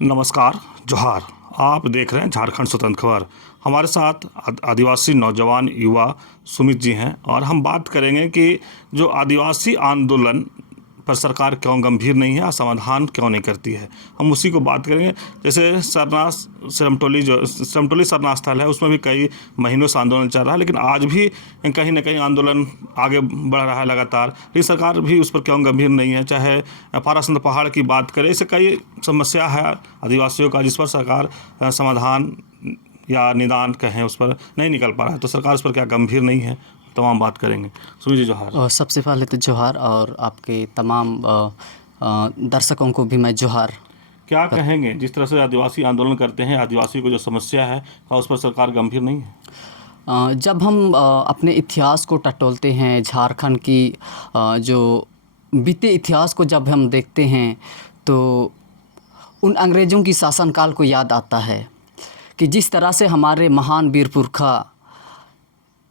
नमस्कार, जोहार। आप देख रहे हैं झारखंड स्वतंत्र खबर। हमारे साथ आदिवासी नौजवान युवा सुमित जी हैं और हम बात करेंगे कि जो आदिवासी आंदोलन पर सरकार क्यों गंभीर नहीं है और समाधान क्यों नहीं करती है, हम उसी को बात करेंगे। जैसे सिरमटोली सरना स्थल है, उसमें भी कई महीनों से आंदोलन चल रहा है, लेकिन आज भी कहीं ना कहीं आंदोलन आगे बढ़ रहा है लगातार। लेकिन सरकार भी उस पर क्यों गंभीर नहीं है। चाहे पारासंद पहाड़ की बात करें, इससे कई समस्या है आदिवासियों का, जिस पर सरकार समाधान या निदान कहें उस पर नहीं निकल पा रहा है। तो सरकार उस पर क्या गंभीर नहीं है, तमाम बात करेंगे। सुमित जी जोहार। सबसे पहले तो जोहार, और आपके तमाम दर्शकों को भी मैं जोहार। क्या कहेंगे, जिस तरह से आदिवासी आंदोलन करते हैं, आदिवासी को जो समस्या है क्या उस पर सरकार गंभीर नहीं है? जब हम अपने इतिहास को टटोलते हैं, झारखंड की जो बीते इतिहास को जब हम देखते हैं, तो उन अंग्रेज़ों की शासनकाल को याद आता है कि जिस तरह से हमारे महान वीर पुरखा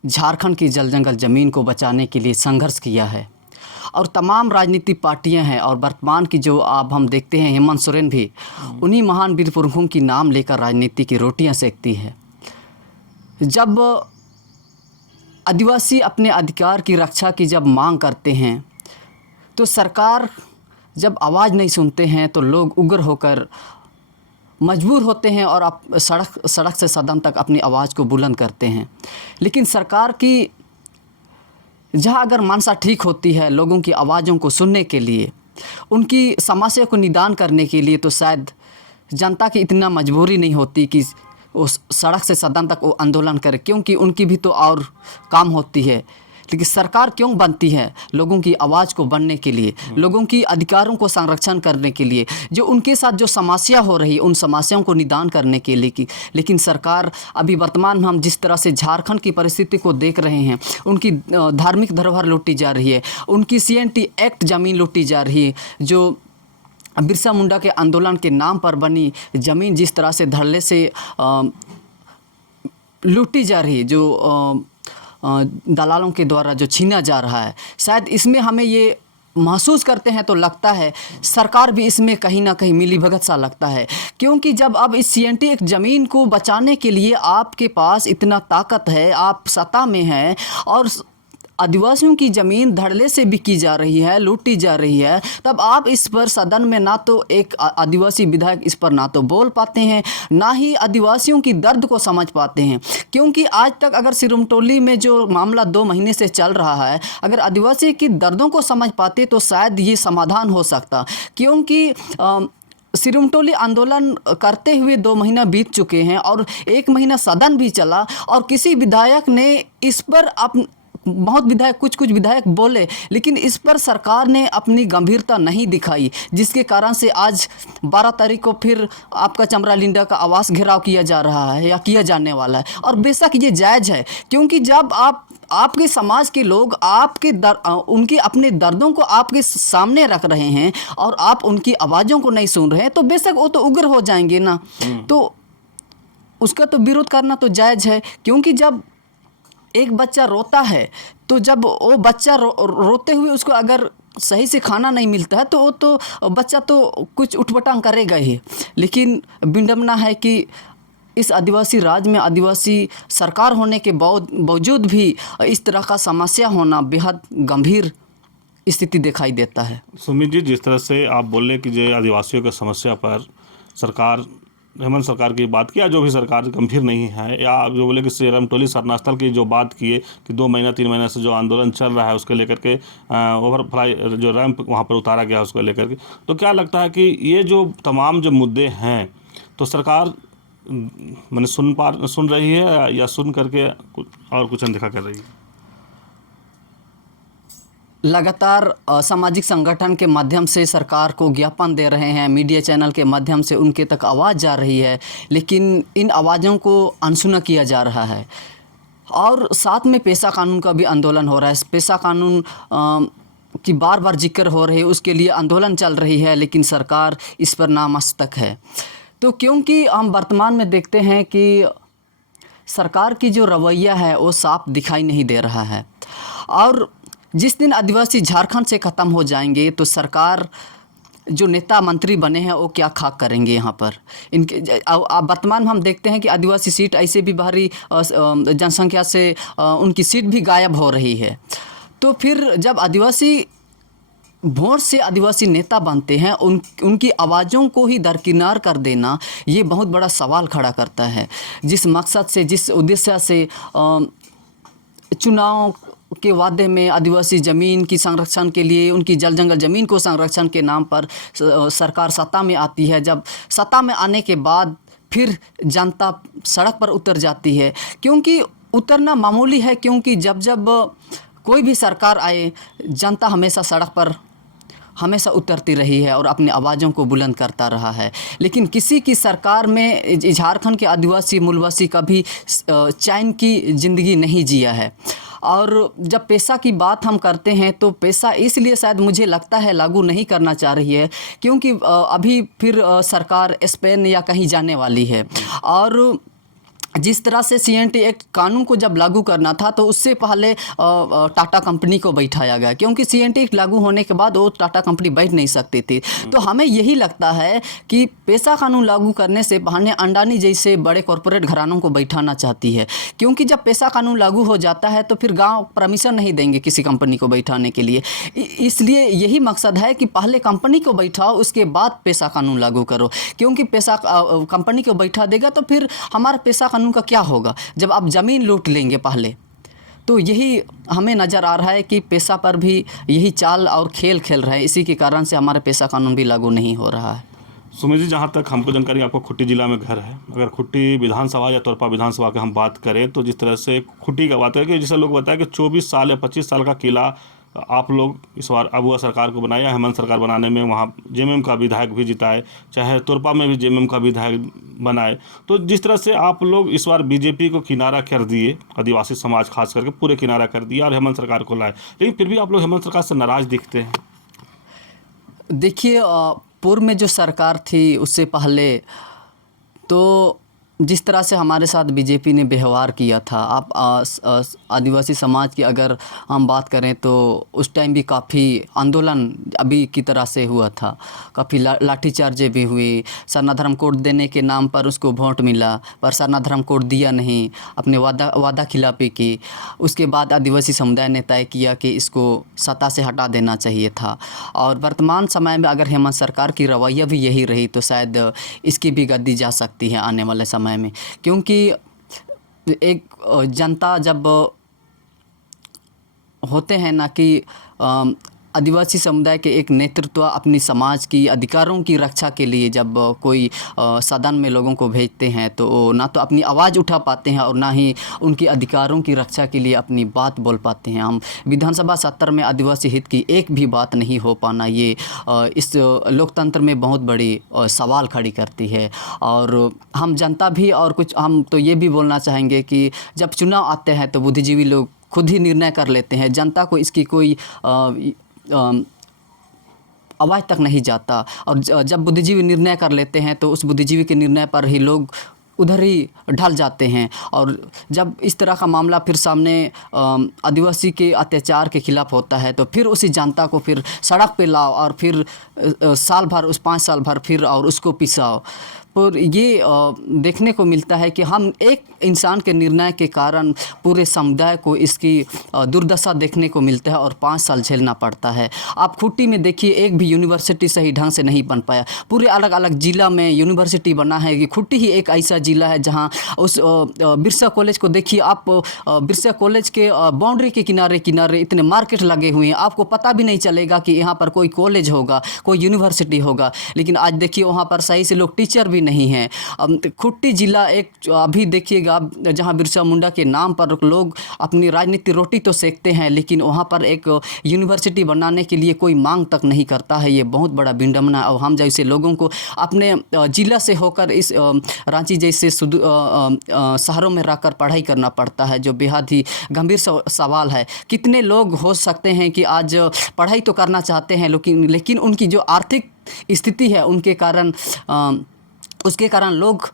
झारखंड की जल जंगल ज़मीन को बचाने के लिए संघर्ष किया है। और तमाम राजनीतिक पार्टियां हैं, और वर्तमान की जो अब हम देखते हैं हेमंत सोरेन भी उन्हीं महान वीर पुरखों की नाम लेकर राजनीति की रोटियां सेकती है। जब आदिवासी अपने अधिकार की रक्षा की जब मांग करते हैं, तो सरकार जब आवाज़ नहीं सुनते हैं, तो लोग उग्र होकर मजबूर होते हैं और आप सड़क से सदन तक अपनी आवाज़ को बुलंद करते हैं। लेकिन सरकार की जहाँ अगर मानसा ठीक होती है लोगों की आवाज़ों को सुनने के लिए, उनकी समस्या को निदान करने के लिए, तो शायद जनता की इतना मजबूरी नहीं होती कि उस सड़क से सदन तक वो आंदोलन करे, क्योंकि उनकी भी तो और काम होती है। लेकिन सरकार क्यों बनती है? लोगों की आवाज़ को बनने के लिए, लोगों की अधिकारों को संरक्षण करने के लिए, जो उनके साथ जो समस्या हो रही है उन समस्याओं को निदान करने के लिए। लेकिन सरकार अभी वर्तमान में हम जिस तरह से झारखंड की परिस्थिति को देख रहे हैं, उनकी धार्मिक धरोहर लूटी जा रही है, उनकी CNT एक्ट ज़मीन लूटी जा रही है, जो बिरसा मुंडा के आंदोलन के नाम पर बनी ज़मीन जिस तरह से धड़ल्ले से लूटी जा रही है, जो दलालों के द्वारा जो छीना जा रहा है, शायद इसमें हमें ये महसूस करते हैं तो लगता है सरकार भी इसमें कहीं ना कहीं मिलीभगत सा लगता है। क्योंकि जब अब इस CNT एक ज़मीन को बचाने के लिए आपके पास इतना ताकत है, आप सत्ता में हैं, और आदिवासियों की ज़मीन धड़ल्ले से बिकी जा रही है, लूटी जा रही है, तब आप इस पर सदन में ना तो एक आदिवासी विधायक इस पर ना तो बोल पाते हैं, ना ही आदिवासियों की दर्द को समझ पाते हैं। क्योंकि आज तक अगर सिरमटोली में जो मामला 2 महीने से चल रहा है, अगर आदिवासी की दर्दों को समझ पाते तो शायद ये समाधान हो सकता। क्योंकि सिरमटोली आंदोलन करते हुए 2 महीना बीत चुके हैं और 1 महीना सदन भी चला, और किसी विधायक ने इस पर बहुत विधायक कुछ विधायक बोले, लेकिन इस पर सरकार ने अपनी गंभीरता नहीं दिखाई, जिसके कारण से आज 12 तारीख को फिर आपका चमरा लिंडा का आवास घेराव किया जा रहा है या किया जाने वाला है। और बेशक ये जायज़ है, क्योंकि जब आपके समाज के लोग उनकी अपने दर्दों को आपके सामने रख रहे हैं और आप उनकी आवाज़ों को नहीं सुन रहे हैं, तो बेशक वो तो उग्र हो जाएंगे ना। तो उसका तो विरोध करना तो जायज़ है। क्योंकि जब एक बच्चा रोता है, तो जब वो बच्चा रोते हुए उसको अगर सही से खाना नहीं मिलता है, तो वो तो बच्चा तो कुछ उठपटांग करेगा ही। लेकिन विडंबना है कि इस आदिवासी राज्य में आदिवासी सरकार होने के बावजूद भी इस तरह का समस्या होना बेहद गंभीर स्थिति दिखाई देता है। सुमित जी, जिस तरह से आप बोले कि जो आदिवासियों की समस्या पर सरकार, हेमंत सरकार की बात किया, जो भी सरकार गंभीर नहीं है, या जो बोले कि सिरमटोली सरनास्थल की जो बात किए कि 2 महीना 3 महीना से जो आंदोलन चल रहा है उसके लेकर के ओवरफ्लाई जो रैंप वहाँ पर उतारा गया उसको लेकर के, तो क्या लगता है कि ये जो तमाम जो मुद्दे हैं, तो सरकार मैंने सुन रही है या सुन करके कुछ अनदेखा कर रही है? लगातार सामाजिक संगठन के माध्यम से सरकार को ज्ञापन दे रहे हैं, मीडिया चैनल के माध्यम से उनके तक आवाज़ जा रही है, लेकिन इन आवाज़ों को अनसुना किया जा रहा है। और साथ में पेशा कानून का भी आंदोलन हो रहा है। पेशा कानून की बार जिक्र हो रही है, उसके लिए आंदोलन चल रही है, लेकिन सरकार इस पर नामस्तक है। तो क्योंकि हम वर्तमान में देखते हैं कि सरकार की जो रवैया है वो साफ दिखाई नहीं दे रहा है, और जिस दिन आदिवासी झारखंड से ख़त्म हो जाएंगे तो सरकार जो नेता मंत्री बने हैं वो क्या खाक करेंगे यहाँ पर। इनके अब वर्तमान में हम देखते हैं कि आदिवासी सीट ऐसे भी बाहरी जनसंख्या से उनकी सीट भी गायब हो रही है। तो फिर जब आदिवासी वोट से आदिवासी नेता बनते हैं, उनकी आवाज़ों को ही दरकिनार कर देना ये बहुत बड़ा सवाल खड़ा करता है। जिस मकसद से, जिस उद्देश्य से चुनाव के वादे में आदिवासी ज़मीन की संरक्षण के लिए, उनकी जल जंगल ज़मीन को संरक्षण के नाम पर सरकार सत्ता में आती है, जब सत्ता में आने के बाद फिर जनता सड़क पर उतर जाती है। क्योंकि उतरना मामूली है, क्योंकि जब कोई भी सरकार आए, जनता हमेशा सड़क पर हमेशा उतरती रही है और अपनी आवाज़ों को बुलंद करता रहा है। लेकिन किसी की सरकार में झारखंड के आदिवासी मूलवासी कभी चैन की ज़िंदगी नहीं जिया है। और जब पेशा की बात हम करते हैं तो पेशा इसलिए शायद मुझे लगता है लागू नहीं करना चाह रही है, क्योंकि अभी फिर सरकार स्पेन या कहीं जाने वाली है। और जिस तरह से CNT एक्ट कानून को जब लागू करना था तो उससे पहले टाटा कंपनी को बैठाया गया, क्योंकि CNT एक्ट लागू होने के बाद वो टाटा कंपनी बैठ नहीं सकती थी। तो हमें यही लगता है कि पेशा कानून लागू करने से बहाने अंडानी जैसे बड़े कॉरपोरेट घरानों को बैठाना चाहती है, क्योंकि जब पेशा कानून लागू हो जाता है तो फिर गाँव परमिशन नहीं देंगे किसी कंपनी को बैठाने के लिए। इसलिए यही मकसद है कि पहले कंपनी को बैठाओ, उसके बाद पेशा कानून लागू करो। क्योंकि पेशा कंपनी को बैठा देगा तो फिर हमारा पेशा कानून का क्या होगा, जब आप ज़मीन लूट लेंगे पहले। तो यही हमें नज़र आ रहा है कि पेशा पर भी यही चाल और खेल खेल रहा है। इसी के कारण से हमारा पेशा कानून भी लागू नहीं हो रहा है। सुमित जी, जहाँ तक हमको जानकारी, आपको खुट्टी जिला में घर है। अगर खुट्टी विधानसभा या तोरपा विधानसभा की हम बात करें तो जिस तरह से खुट्टी का बात है कि जैसे लोग बताया कि 24 साल या 25 साल का किला आप लोग इस बार अबुआ सरकार को बनाया, हेमंत सरकार बनाने में वहाँ JMM का विधायक भी जिताए, चाहे तोरपा में भी JMM का विधायक बनाए। तो जिस तरह से आप लोग इस बार BJP को किनारा कर दिए, आदिवासी समाज खास करके पूरे किनारा कर दिया और हेमंत सरकार को लाए, लेकिन फिर भी आप लोग हेमंत सरकार से नाराज़ दिखते हैं। देखिए, पूर्व में जो सरकार थी उससे पहले तो जिस तरह से हमारे साथ BJP ने व्यवहार किया था, आप आदिवासी समाज की अगर हम बात करें तो उस टाइम भी काफ़ी आंदोलन अभी की तरह से हुआ था, काफ़ी लाठीचार्जें भी हुई। सरना धर्म कोड देने के नाम पर उसको वोट मिला, पर सरना धर्म कोड दिया नहीं, अपने वादा खिलाफी की। उसके बाद आदिवासी समुदाय ने तय किया कि इसको सत्ता से हटा देना चाहिए था। और वर्तमान समय में अगर हेमंत सरकार की रवैया भी यही रही तो शायद इसकी भी गद्दी जा सकती है आने वाले समय में। क्योंकि एक जनता जब होते हैं ना कि आदिवासी समुदाय के एक नेतृत्व अपनी समाज की अधिकारों की रक्षा के लिए जब कोई सदन में लोगों को भेजते हैं तो ना तो अपनी आवाज़ उठा पाते हैं और ना ही उनके अधिकारों की रक्षा के लिए अपनी बात बोल पाते हैं। हम विधानसभा सत्र में आदिवासी हित की एक भी बात नहीं हो पाना, ये इस लोकतंत्र में बहुत बड़ी सवाल खड़ी करती है। और हम जनता भी, और कुछ हम तो ये भी बोलना चाहेंगे कि जब चुनाव आते हैं तो बुद्धिजीवी लोग खुद ही निर्णय कर लेते हैं, जनता को इसकी कोई आवाज़ तक नहीं जाता। और जब बुद्धिजीवी निर्णय कर लेते हैं तो उस बुद्धिजीवी के निर्णय पर ही लोग उधर ही ढल जाते हैं। और जब इस तरह का मामला फिर सामने आदिवासी के अत्याचार के खिलाफ होता है तो फिर उसी जनता को फिर सड़क पे लाओ और फिर साल भर, उस 5 साल भर फिर और उसको पिसाओ। पर ये देखने को मिलता है कि हम एक इंसान के निर्णय के कारण पूरे समुदाय को इसकी दुर्दशा देखने को मिलता है और 5 साल झेलना पड़ता है। आप खुट्टी में देखिए, एक भी यूनिवर्सिटी सही ढंग से नहीं बन पाया। पूरे अलग अलग ज़िला में यूनिवर्सिटी बना है कि खुट्टी ही एक ऐसा ज़िला है जहां उस बिरसा कॉलेज को देखिए आप, बिरसा कॉलेज के बाउंड्री के किनारे किनारे इतने मार्केट लगे हुए हैं, आपको पता भी नहीं चलेगा कि यहाँ पर कोई कॉलेज होगा, कोई यूनिवर्सिटी होगा। लेकिन आज देखिए वहाँ पर सही से लोग टीचर भी नहीं हैं। खुट्टी जिला एक अभी देखिएगा जहां बिरसा मुंडा के नाम पर लोग अपनी राजनीति रोटी तो सेकते हैं, लेकिन वहां पर एक यूनिवर्सिटी बनाने के लिए कोई मांग तक नहीं करता है। ये बहुत बड़ा विडंबना। और हम जैसे लोगों को अपने जिला से होकर इस रांची जैसे शहरों में रहकर पढ़ाई करना पड़ता है, जो बेहद ही गंभीर सवाल है। कितने लोग हो सकते हैं कि आज पढ़ाई तो करना चाहते हैं लेकिन उनकी जो आर्थिक स्थिति है उसके कारण लोग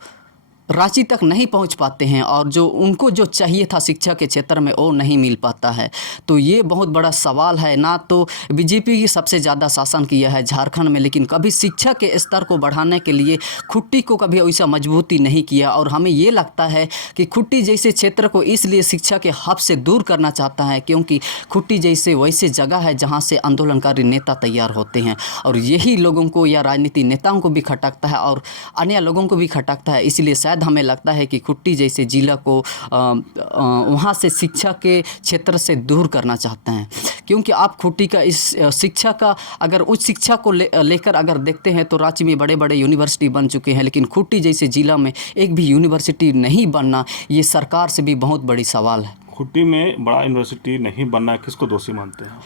रांची तक नहीं पहुंच पाते हैं और जो उनको जो चाहिए था शिक्षा के क्षेत्र में वो नहीं मिल पाता है। तो ये बहुत बड़ा सवाल है। ना तो बीजेपी की सबसे ज़्यादा शासन किया है झारखंड में, लेकिन कभी शिक्षा के स्तर को बढ़ाने के लिए खुट्टी को कभी वैसा मजबूती नहीं किया। और हमें ये लगता है कि खुट्टी जैसे क्षेत्र को इसलिए शिक्षा के हब से दूर करना चाहता है क्योंकि खुट्टी जैसे वैसे जगह है जहाँ से आंदोलनकारी नेता तैयार होते हैं, और यही लोगों को या राजनीति नेताओं को भी खटकता है और अन्य लोगों को भी खटकता है। इसलिए शायद हमें लगता है कि खुट्टी जैसे जिला को वहाँ से शिक्षा के क्षेत्र से दूर करना चाहते हैं। क्योंकि आप खुट्टी का इस शिक्षा का अगर उच्च शिक्षा को लेकर अगर देखते हैं तो रांची में बड़े बड़े यूनिवर्सिटी बन चुके हैं, लेकिन खुट्टी जैसे जिला में एक भी यूनिवर्सिटी नहीं बनना, ये सरकार से भी बहुत बड़ी सवाल है। खुट्टी में बड़ा यूनिवर्सिटी नहीं बनना, किसको दोषी मानते हैं?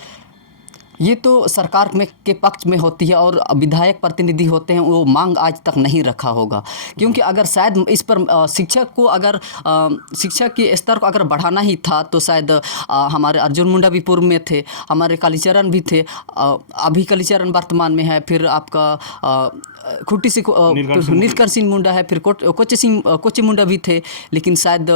ये तो सरकार में के पक्ष में होती है और विधायक प्रतिनिधि होते हैं, वो मांग आज तक नहीं रखा होगा। क्योंकि अगर शायद इस पर शिक्षक को अगर शिक्षा के स्तर को अगर बढ़ाना ही था तो शायद हमारे अर्जुन मुंडा भी पूर्व में थे, हमारे कालीचरण भी थे, अभी कालीचरण वर्तमान में है, फिर आपका खुट्टी से नीलकंठ सिंह मुंडा है, फिर कोचे मुंडा भी थे, लेकिन शायद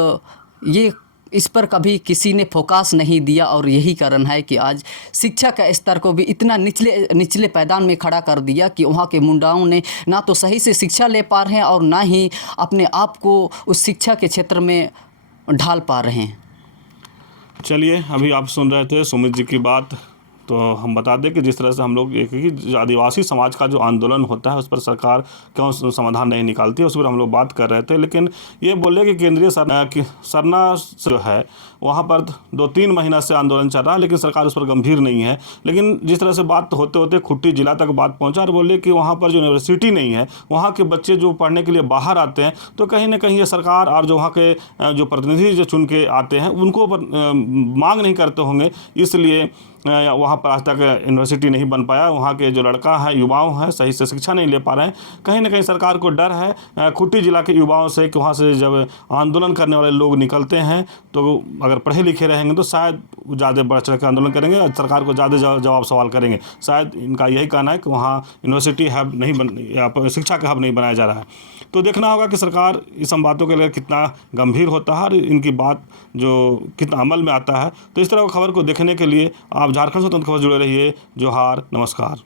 ये इस पर कभी किसी ने फोकस नहीं दिया। और यही कारण है कि आज शिक्षा का स्तर को भी इतना निचले पैदान में खड़ा कर दिया कि वहाँ के मुंडाओं ने ना तो सही से शिक्षा ले पा रहे हैं और ना ही अपने आप को उस शिक्षा के क्षेत्र में ढाल पा रहे हैं। चलिए, अभी आप सुन रहे थे सुमित जी की बात। तो हम बता दें कि जिस तरह से हम लोग एक ही आदिवासी समाज का जो आंदोलन होता है उस पर सरकार क्यों समाधान नहीं निकालती है उस पर हम लोग बात कर रहे थे। लेकिन ये बोले कि केंद्रीय सरना जो है वहाँ पर 2-3 महीना से आंदोलन चल रहा है, लेकिन सरकार उस पर गंभीर नहीं है। लेकिन जिस तरह से बात होते होते खुट्टी जिला तक बात पहुँचा और बोले कि वहाँ पर जो यूनिवर्सिटी नहीं है, वहाँ के बच्चे जो पढ़ने के लिए बाहर आते हैं, तो कहीं ना कहीं ये सरकार और जो वहाँ के जो प्रतिनिधि जो चुन के आते हैं उनको मांग नहीं करते होंगे, इसलिए वहाँ पर आज तक यूनिवर्सिटी नहीं बन पाया। वहाँ के जो लड़का है, युवाओं हैं, सही से शिक्षा नहीं ले पा रहे हैं। कहीं ना कहीं सरकार को डर है खुट्टी जिला के युवाओं से कि वहाँ से जब आंदोलन करने वाले लोग निकलते हैं तो अगर पढ़े लिखे रहेंगे तो शायद ज़्यादा बढ़ चढ़ के आंदोलन करेंगे और सरकार को ज़्यादा जवाब सवाल करेंगे। शायद इनका यही कहना है कि वहाँ यूनिवर्सिटी हब नहीं बन या शिक्षा का हब नहीं बनाया जा रहा है। तो देखना होगा कि सरकार इस सब बातों के लिए कितना गंभीर होता है और इनकी बात जो कितना अमल में आता है। तो इस तरह की खबर को देखने के लिए आप झारखंड स्वतंत्र खबर जुड़े रहिए। जोहार, नमस्कार।